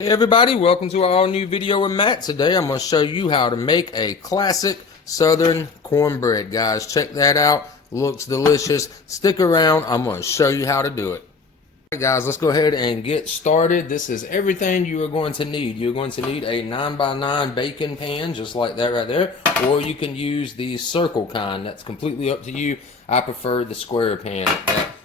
Hey everybody, welcome to our all new video with Matt. Today I'm going to show you how to make a classic southern cornbread, guys. Check that out. Looks delicious. Stick around. I'm going to show you how to do it. Alright guys, let's go ahead and get started. This is everything you are going to need. You're going to need a 9x9 baking pan, just like that right there. Or you can use the circle kind. That's completely up to you. I prefer the square pan.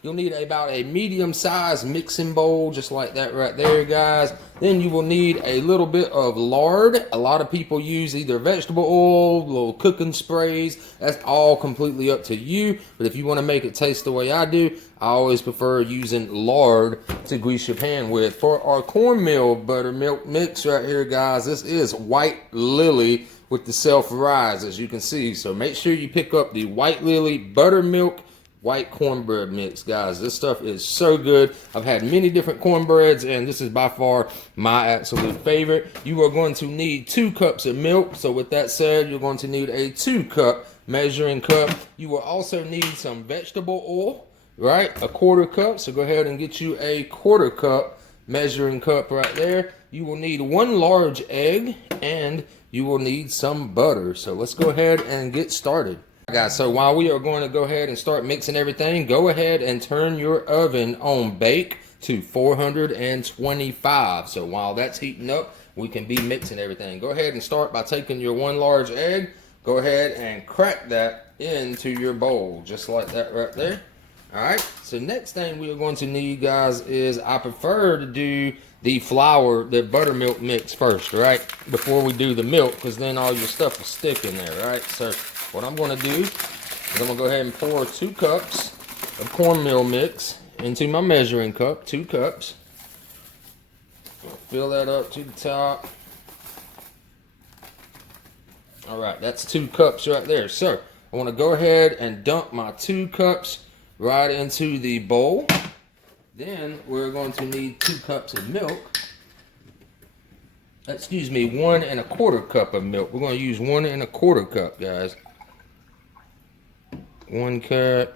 You'll need about a medium-sized mixing bowl, just like that right there, guys. Then you will need a little bit of lard. A lot of people use either vegetable oil, little cooking sprays. That's all completely up to you. But if you want to make it taste the way I do, I always prefer using lard to grease your pan with. For our cornmeal buttermilk mix right here, guys, this is White Lily with the self-rise, as you can see. So make sure you pick up the White Lily buttermilk white cornbread mix, guys. This stuff is so good. I've had many different cornbreads, and this is by far my absolute favorite. You are going to need 2 cups of milk. So with that said, you're going to need a 2-cup measuring cup. You will also need some vegetable oil, right? A 1/4 cup. So go ahead and get you a 1/4 cup measuring cup right there. You will need 1 large egg, and you will need some butter. So let's go ahead and get started. Guys, so while we are going to go ahead and start mixing everything, go ahead and turn your oven on bake to 425. So while that's heating up, we can be mixing everything. Go ahead and start by taking your 1 large egg. Go ahead and crack that into your bowl, just like that right there. All right, so next thing we are going to need, guys, is I prefer to do the flour, the buttermilk mix first, right? Before we do the milk, because then all your stuff will stick in there, right? So what I'm going to do is I'm going to go ahead and pour 2 cups of cornmeal mix into my measuring cup, 2 cups. Fill that up to the top. All right, that's 2 cups right there. So I want to go ahead and dump my 2 cups right into the bowl. Then we're going to need 2 cups of milk. Excuse me, 1 1/4 cup of milk. We're going to use 1 1/4 cup, guys. 1 cup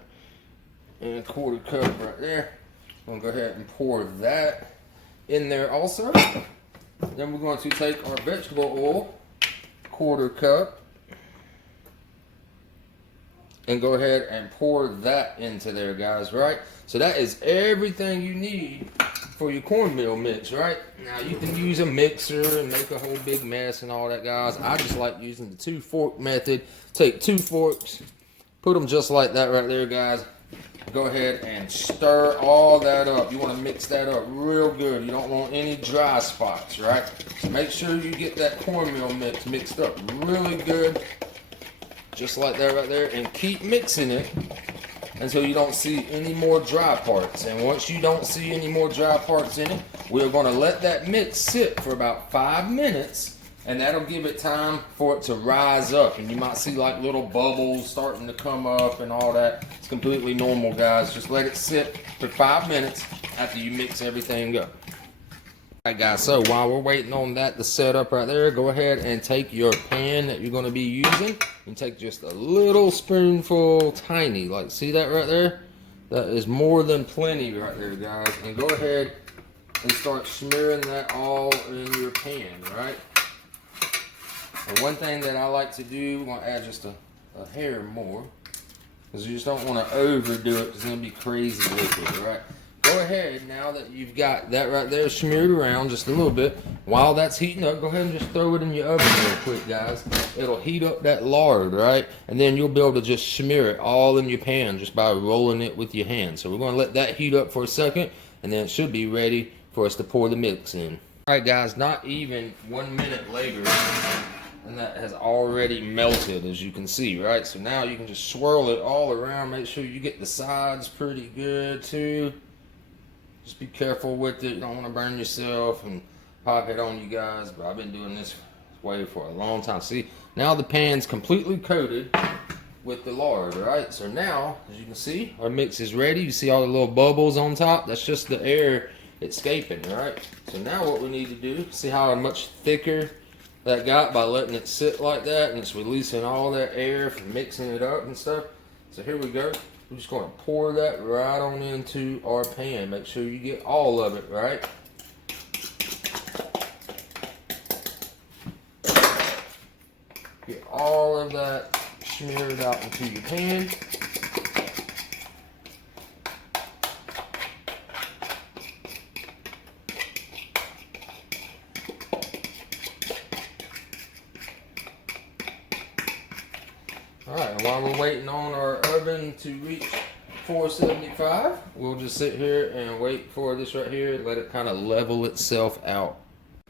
and 1/4 cup right there. I'm going to go ahead and pour that in there also. Then we're going to take our vegetable oil, 1/4 cup, and go ahead and pour that into there, guys, right? So that is everything you need for your cornmeal mix, right? Now you can use a mixer and make a whole big mess and all that, guys. I just like using the 2-fork method. Take 2 forks, put them just like that right there, guys. Go ahead and stir all that up. You want to mix that up real good. You don't want any dry spots, right? So make sure you get that cornmeal mix mixed up really good, just like that right there, and keep mixing it until you don't see any more dry parts. And once you don't see any more dry parts in it, we're going to let that mix sit for about 5 minutes, and that'll give it time for it to rise up. And you might see like little bubbles starting to come up and all that. It's completely normal, guys. Just let it sit for 5 minutes after you mix everything up. Alright guys, so while we're waiting on that to set up right there, go ahead and take your pan that you're going to be using and take just a little spoonful, tiny, like see that right there? That is more than plenty right there, guys. And go ahead and start smearing that all in your pan, right? And one thing that I like to do, we're going to add just a hair more, because you just don't want to overdo it, because it's going to be crazy liquid, right? Go ahead, now that you've got that right there smeared around just a little bit, while that's heating up, go ahead and just throw it in your oven real quick, guys. It'll heat up that lard, right? And then you'll be able to just smear it all in your pan just by rolling it with your hand. So we're going to let that heat up for a second, and then it should be ready for us to pour the mix in. All right, guys, not even 1 minute later, and that has already melted, as you can see, right? So now you can just swirl it all around. Make sure you get the sides pretty good, too. Just be careful with it. You don't want to burn yourself and pop it on you guys. But I've been doing this way for a long time. See, now the pan's completely coated with the lard, right? So now, as you can see, our mix is ready. You see all the little bubbles on top? That's just the air escaping, right? So now what we need to do, see how much thicker that got by letting it sit like that, and it's releasing all that air from mixing it up and stuff. So here we go. We're just going to pour that right on into our pan. Make sure you get all of it, right? Get all of that smeared out into your pan. Alright, and while we're waiting on our oven to reach 475, we'll just sit here and wait for this right here, let it kind of level itself out.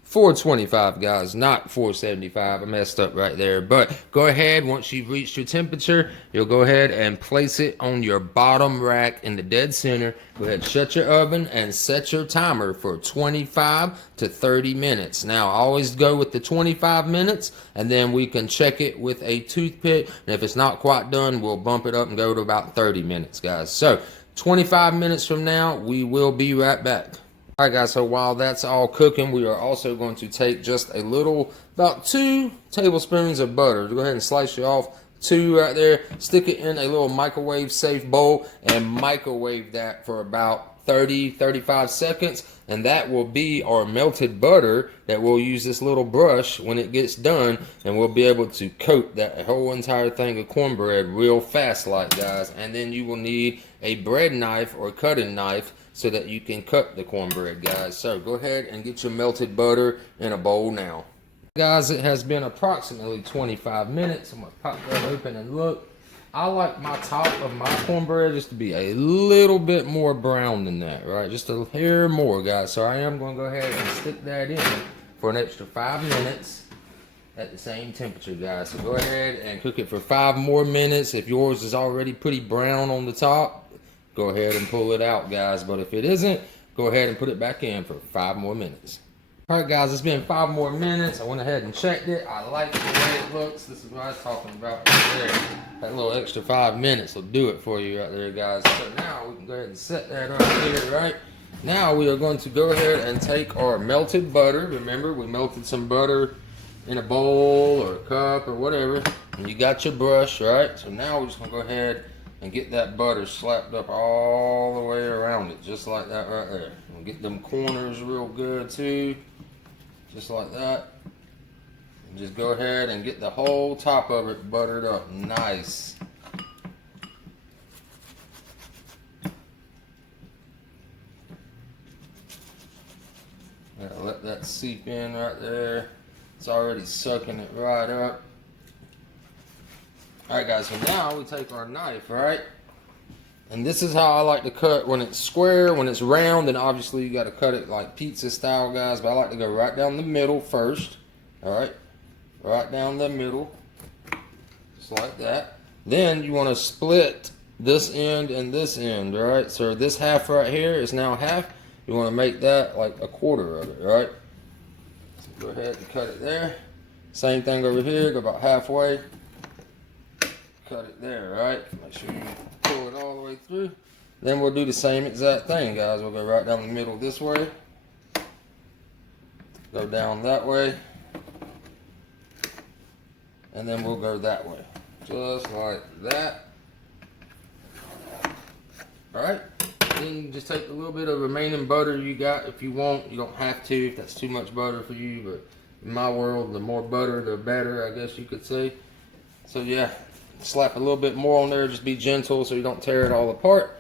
425, guys, not 475. I messed up right there. But go ahead, once you've reached your temperature, you'll go ahead and place it on your bottom rack in the dead center. Go ahead, shut your oven and set your timer for 25 to 30 minutes. Now, always go with the 25 minutes, and then we can check it with a toothpick. And if it's not quite done, we'll bump it up and go to about 30 minutes, guys. So, 25 minutes from now, we will be right back. Alright guys, so while that's all cooking, we are also going to take just a little, about 2 tablespoons of butter. Go ahead and slice you off 2 right there. Stick it in a little microwave safe bowl and microwave that for about 30-35 seconds. And that will be our melted butter that we'll use this little brush when it gets done. And we'll be able to coat that whole entire thing of cornbread real fast like, guys. And then you will need a bread knife or cutting knife so that you can cut the cornbread, guys. So go ahead and get your melted butter in a bowl now. Guys, it has been approximately 25 minutes. I'm gonna pop that open and look. I like my top of my cornbread just to be a little bit more brown than that, right? Just a hair more, guys. So I am gonna go ahead and stick that in for an extra 5 minutes at the same temperature, guys. So go ahead and cook it for 5 more minutes. If yours is already pretty brown on the top, go ahead and pull it out, guys. But if it isn't, go ahead and put it back in for 5 more minutes. Alright guys, it's been 5 more minutes. I went ahead and checked it. I like the way it looks. This is what I was talking about right there. That little extra 5 minutes will do it for you right there, guys. So now we can go ahead and set that right here, right? Now we are going to go ahead and take our melted butter. Remember, we melted some butter in a bowl or a cup or whatever. And you got your brush, right? So now we're just going to go ahead and get that butter slapped up all the way around it, just like that right there. And get them corners real good too, just like that. And just go ahead and get the whole top of it buttered up nice. Let that seep in right there. It's already sucking it right up. Alright guys, so now we take our knife, right? And this is how I like to cut when it's square. When it's round, then obviously you got to cut it like pizza style, guys. But I like to go right down the middle first. Alright? Right down the middle. Just like that. Then you want to split this end and this end, right? So this half right here is now half. You want to make that like a quarter of it, right? So go ahead and cut it there. Same thing over here, go about halfway. Cut it there, right? Make sure you pull it all the way through. Then we'll do the same exact thing, guys. We'll go right down the middle this way. Go down that way. And then we'll go that way. Just like that. Alright? Then just take a little bit of remaining butter you got if you want. You don't have to if that's too much butter for you, but in my world, the more butter, the better, I guess you could say. So yeah, slap a little bit more on there. Just be gentle so you don't tear it all apart.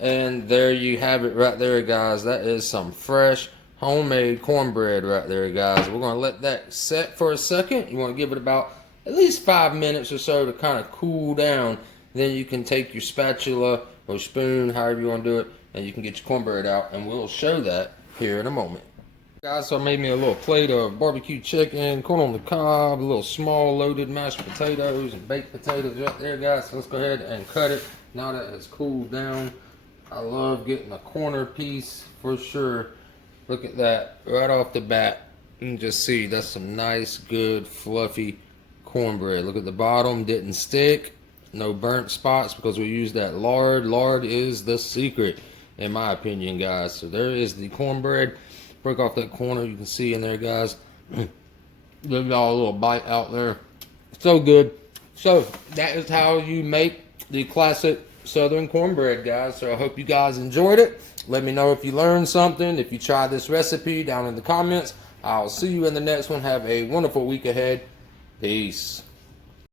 And there you have it right there, guys. That is some fresh homemade cornbread right there, guys. We're going to let that set for a second. You want to give it about at least 5 minutes or so to kind of cool down. Then you can take your spatula or spoon, however you want to do it, and you can get your cornbread out, and we'll show that here in a moment. Guys, so I made me a little plate of barbecue chicken, corn on the cob, a little small loaded mashed potatoes and baked potatoes right there, guys. So let's go ahead and cut it now that it's cooled down. I love getting a corner piece for sure. Look at that right off the bat. You can just see that's some nice, good, fluffy cornbread. Look at the bottom, didn't stick. No burnt spots because we used that lard. Lard is the secret, in my opinion, guys. So there is the cornbread. Break off that corner. You can see in there, guys. Give y'all a little bite out there. So good. So that is how you make the classic Southern cornbread, guys. So I hope you guys enjoyed it. Let me know if you learned something. If you try this recipe down in the comments. I'll see you in the next one. Have a wonderful week ahead. Peace.